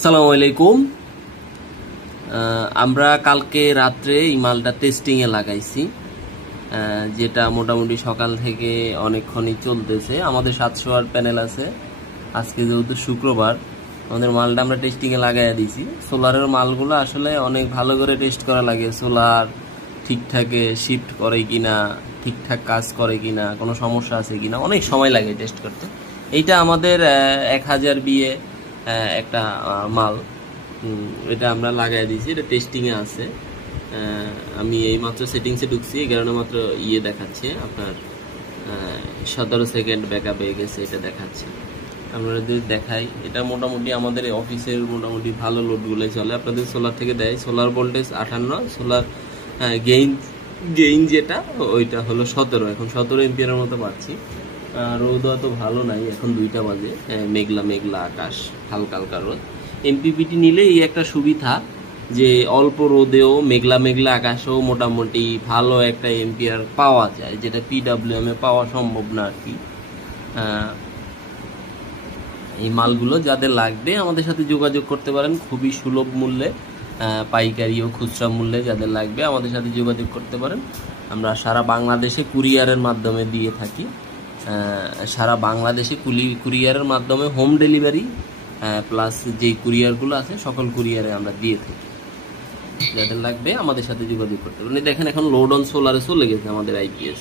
আসসালামু আলাইকুম। আমরা কালকে রাত্রে এই মালটা টেস্টিংয়ে লাগাইছি, যেটা মোটামুটি সকাল থেকে অনেকক্ষণই চলতেছে। আমাদের 700 ওয়াট প্যানেল আছে। আজকে যেহেতু শুক্রবার, আমাদের মালটা আমরা টেস্টিংয়ে লাগাইয়া দিয়েছি। সোলারের মালগুলো আসলে অনেক ভালো করে টেস্ট করা লাগে। সোলার ঠিকঠাকে শিফট করে কিনা, ঠিকঠাক কাজ করে কিনা, কোনো সমস্যা আছে কিনা, অনেক সময় লাগে টেস্ট করতে। এইটা আমাদের 1000 বিয়ে একটা মাল, এটা আমরা লাগাই দিয়েছি। এটা টেস্টিংয়ে আছে। আমি এই মাত্র সেটিংসে ঢুকছি, এই কারণে মাত্র দেখাচ্ছে আপনার 17 সেকেন্ড ব্যাকআপ হয়ে গেছে, এটা দেখাচ্ছে। আমরা যদি দেখাই, এটা মোটামুটি আমাদের অফিসের মোটামুটি ভালো লোডগুলো চলে। আপনাদের সোলার থেকে দেয়, সোলার ভোল্টেজ 58, সোলার গেইন যেটা ওইটা হলো 17। এখন 17 এম্পিয়ারের মতো পাচ্ছি। রোদ অত ভালো নাই, এখন 2টা বাজে, মেঘলা মেঘলা আকাশ, হালকা হালকা রোদ। এমপিপিটি নিলে এই একটা সুবিধা যে অল্প রোদেও মেঘলা মেঘলা আকাশেও মোটামুটি ভালো একটা এম্পিয়ার পাওয়া যায়, যেটা পিডাব্লিউএম এ পাওয়া সম্ভব না আর কি। এই মালগুলো যাদের লাগবে আমাদের সাথে যোগাযোগ করতে পারেন, খুবই সুলভ মূল্যে, পাইকারি ও খুচরা মূল্যে যাদের লাগবে আমাদের সাথে যোগাযোগ করতে পারেন। আমরা সারা বাংলাদেশে কুরিয়ারের মাধ্যমে দিয়ে থাকি। সারা বাংলাদেশে কুরিয়ারের মাধ্যমে হোম ডেলিভারি প্লাস যেই কুরিয়ারগুলো আছে সকল কুরিয়ারে আমরা দিয়ে থাকি। যাদের লাগবে আমাদের সাথে যোগাযোগ করতে পারেন। দেখেন এখন লোড অন সোলারে চলে গেছে, আমাদের আইপিএস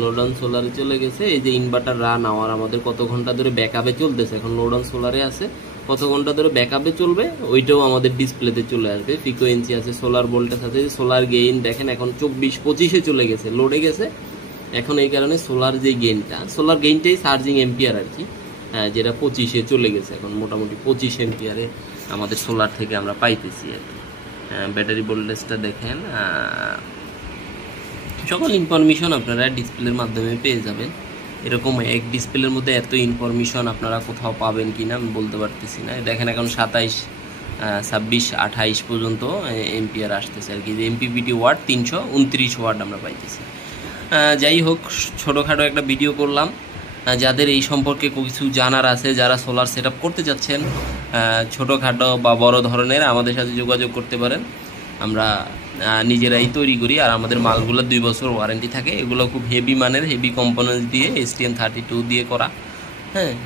লোড অন সোলারে চলে গেছে। এই যে ইনভার্টার রান আওয়ার আমাদের কত ঘন্টা ধরে ব্যাকআপে চলতেছে, এখন লোড অন সোলারে আছে, কত ঘন্টা ধরে ব্যাকআপে চলবে ওইটাও আমাদের ডিসপ্লেতে চলে আসবে। ফ্রিকোয়েন্সি আছে, সোলার ভোল্টেজ আছে, সোলার গেইন দেখেন এখন 24-25-এ চলে গেছে, লোডে গেছে এখন। এই কারণে সোলার যে গেইনটা, সোলার গেইনটাই চার্জিং এম্পিয়ার আর কি, যেটা 25-এ চলে গেছে এখন। মোটামুটি 25 এম্পিয়ারে আমাদের সোলার থেকে আমরা পাইতেছি আর কি। ব্যাটারি ভোল্টেজটা দেখেন, সকল ইনফরমেশন আপনারা ডিসপ্লের মাধ্যমে পেয়ে যাবেন। এরকম এক ডিসপ্লের মধ্যে এত ইনফরমেশন আপনারা কোথাও পাবেন কিনা আমি বলতে পারতেছি না। দেখেন এখন 27, 26, 28 পর্যন্ত এম্পিয়ার আসতেছে আর কি। এমপিপিটি ওয়াট 329 ওয়াট আমরা পাইতেছি। যাই হোক, ছোটোখাটো একটা ভিডিও করলাম। যাদের এই সম্পর্কে কিছু জানার আছে, যারা সোলার সেট করতে চাচ্ছেন ছোটোখাটো বা বড় ধরনের, আমাদের সাথে যোগাযোগ করতে পারেন। আমরা নিজেরাই তৈরি করি, আর আমাদের মালগুলো 2 বছর ওয়ারেন্টি থাকে। এগুলো খুব হেভি মানের, হেভি কম্পোনেন্টস দিয়ে, STM32 দিয়ে করা।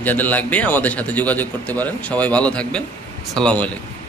যাদের লাগবে আমাদের সাথে যোগাযোগ করতে পারেন। সবাই ভালো থাকবেন। আসসালামু আলাইকুম।